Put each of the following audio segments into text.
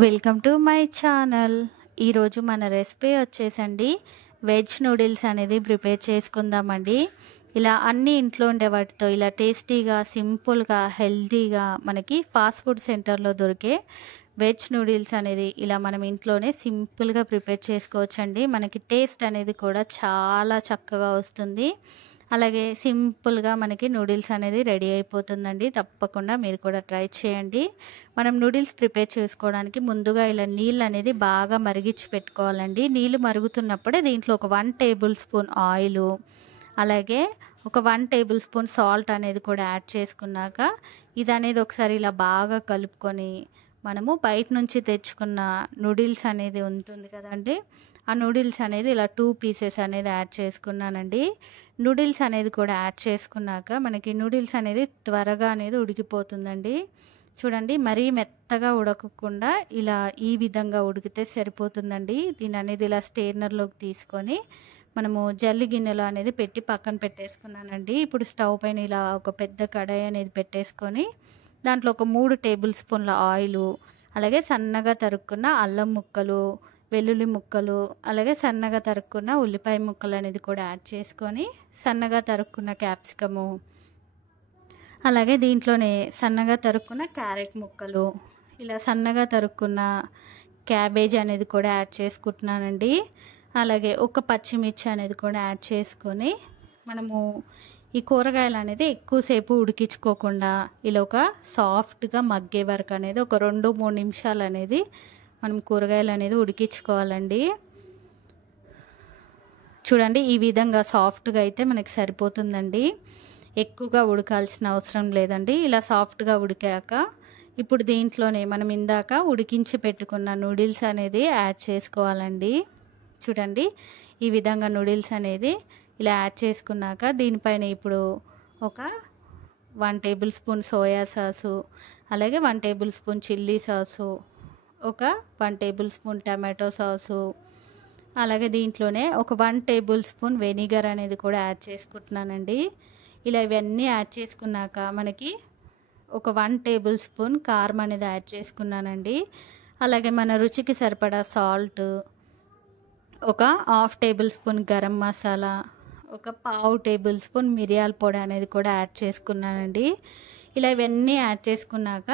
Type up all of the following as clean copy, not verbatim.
Welcome to my channel. ఈరోజు మన recipe వచ్చేసండి వెజ్ నూడిల్స్ అనేది ప్రిపేర్ చేసుకుందామండి. ఇలా అన్ని ఇంట్లో ఉండే వాటితో ఇలా టేస్టీగా, సింపుల్గా, హెల్తీగా మనకి ఫాస్ట్ ఫుడ్ సెంటర్లో దొరికే వెజ్ నూడిల్స్ అనేది ఇలా మనం ఇంట్లోనే సింపుల్గా ప్రిపేర్ చేసుకోవచ్చండి. మనకి టేస్ట్ అనేది కూడా చాలా చక్కగా వస్తుంది. అలాగే సింపుల్గా మనకి నూడిల్స్ అనేది రెడీ అయిపోతుందండి. తప్పకుండా మీరు కూడా ట్రై చేయండి. మనం నూడిల్స్ ప్రిపేర్ చేసుకోవడానికి ముందుగా ఇలా నీళ్ళు అనేది బాగా మరిగించి పెట్టుకోవాలండి. నీళ్ళు మరుగుతున్నప్పుడే దీంట్లో ఒక 1 టేబుల్ స్పూన్ ఆయిలు, అలాగే ఒక 1 టేబుల్ స్పూన్ సాల్ట్ అనేది కూడా యాడ్ చేసుకున్నాక ఇది అనేది ఒకసారి ఇలా బాగా కలుపుకొని మనము బయట నుంచి తెచ్చుకున్న నూడిల్స్ అనేది ఉంటుంది కదండి, ఆ నూడిల్స్ అనేది ఇలా 2 పీసెస్ అనేది యాడ్ చేసుకున్నానండి. నూడిల్స్ అనేది కూడా యాడ్ చేసుకున్నాక మనకి నూడిల్స్ అనేది త్వరగా అనేది ఉడికిపోతుందండి. చూడండి, మరీ మెత్తగా ఉడకకుండా ఇలా ఈ విధంగా ఉడికితే సరిపోతుందండి. దీని అనేది ఇలా స్టెయినర్లోకి తీసుకొని మనము జల్లి గిన్నెలో అనేది పెట్టి పక్కన పెట్టేసుకున్నానండి. ఇప్పుడు స్టవ్ పైన ఇలా ఒక పెద్ద కడాయి అనేది పెట్టేసుకొని దాంట్లో ఒక 3 టేబుల్ స్పూన్ల ఆయిలు, అలాగే సన్నగా తరుక్కున్న అల్లం ముక్కలు, వెల్లుల్లి ముక్కలు, అలాగే సన్నగా తరుక్కున్న ఉల్లిపాయ ముక్కలు అనేది కూడా యాడ్ చేసుకొని సన్నగా తరుక్కున్న క్యాప్సికము, అలాగే దీంట్లోనే సన్నగా తరుక్కున్న క్యారెట్ ముక్కలు, ఇలా సన్నగా తరుక్కున్న క్యాబేజ్ అనేది కూడా యాడ్ చేసుకుంటున్నానండి. అలాగే ఒక పచ్చిమిర్చి అనేది కూడా యాడ్ చేసుకొని మనము ఈ కూరగాయలు అనేది ఎక్కువసేపు ఉడికించుకోకుండా ఇలా ఒక సాఫ్ట్గా మగ్గే వరకు అనేది ఒక 2-3 నిమిషాలు అనేది మనం కూరగాయలు అనేది ఉడికించుకోవాలండి. చూడండి, ఈ విధంగా సాఫ్ట్గా అయితే మనకి సరిపోతుందండి. ఎక్కువగా ఉడకాల్సిన అవసరం లేదండి. ఇలా సాఫ్ట్గా ఉడికాక ఇప్పుడు దీంట్లోనే మనం ఇందాక ఉడికించి పెట్టుకున్న నూడిల్స్ అనేది యాడ్ చేసుకోవాలండి. చూడండి, ఈ విధంగా నూడిల్స్ అనేది ఇలా యాడ్ చేసుకున్నాక దీనిపైన ఇప్పుడు ఒక 1 టేబుల్ స్పూన్ సోయా సాసు, అలాగే 1 టేబుల్ స్పూన్ చిల్లీ సాసు, ఒక 1 టేబుల్ స్పూన్ టమాటో సాసు, అలాగే దీంట్లోనే ఒక 1 టేబుల్ స్పూన్ వెనిగర్ అనేది కూడా యాడ్ చేసుకుంటున్నానండి. ఇలా ఇవన్నీ యాడ్ చేసుకున్నాక మనకి ఒక 1 టేబుల్ స్పూన్ కారం అనేది యాడ్ చేసుకున్నానండి. అలాగే మన రుచికి సరిపడా సాల్ట్, ఒక 1/2 టేబుల్ స్పూన్ గరం మసాలా, ఒక 1/2 టేబుల్ స్పూన్ మిరియాల పొడి అనేది కూడా యాడ్ చేసుకున్నానండి. ఇలా ఇవన్నీ యాడ్ చేసుకున్నాక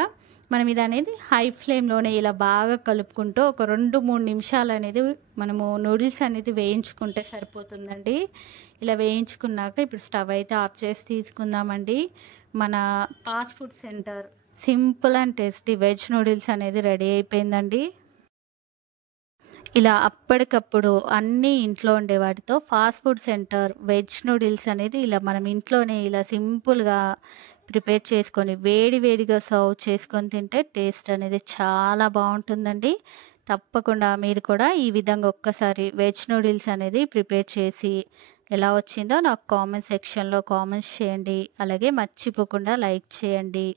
మనం ఇది అనేది హై ఫ్లేమ్లోనే ఇలా బాగా కలుపుకుంటూ ఒక 2-3 నిమిషాలు అనేది మనము నూడిల్స్ అనేది వేయించుకుంటే సరిపోతుందండి. ఇలా వేయించుకున్నాక ఇప్పుడు స్టవ్ అయితే ఆఫ్ చేసి తీసుకుందామండి. మన fast food centre simple and tasty veg noodles అనేది రెడీ అయిపోయిందండి. ఇలా అప్పటికప్పుడు అన్నీ ఇంట్లో ఉండే వాటితో fast food centre veg noodles అనేది ఇలా మనం ఇంట్లోనే ఇలా సింపుల్గా ప్రిపేర్ చేసుకొని వేడి వేడిగా సర్వ్ చేసుకొని తింటే టేస్ట్ అనేది చాలా బాగుంటుందండి. తప్పకుండా మీరు కూడా ఈ విధంగా ఒక్కసారి వెజ్ నూడిల్స్ అనేది ప్రిపేర్ చేసి ఎలా వచ్చిందో నాకు కామెంట్ సెక్షన్లో కామెంట్స్ చేయండి. అలాగే మర్చిపోకుండా లైక్ చేయండి.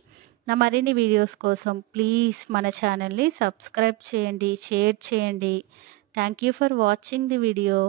నా మరిన్ని వీడియోస్ కోసం ప్లీజ్ మన ఛానల్ని సబ్స్క్రైబ్ చేయండి, షేర్ చేయండి. Thank you for watching the video.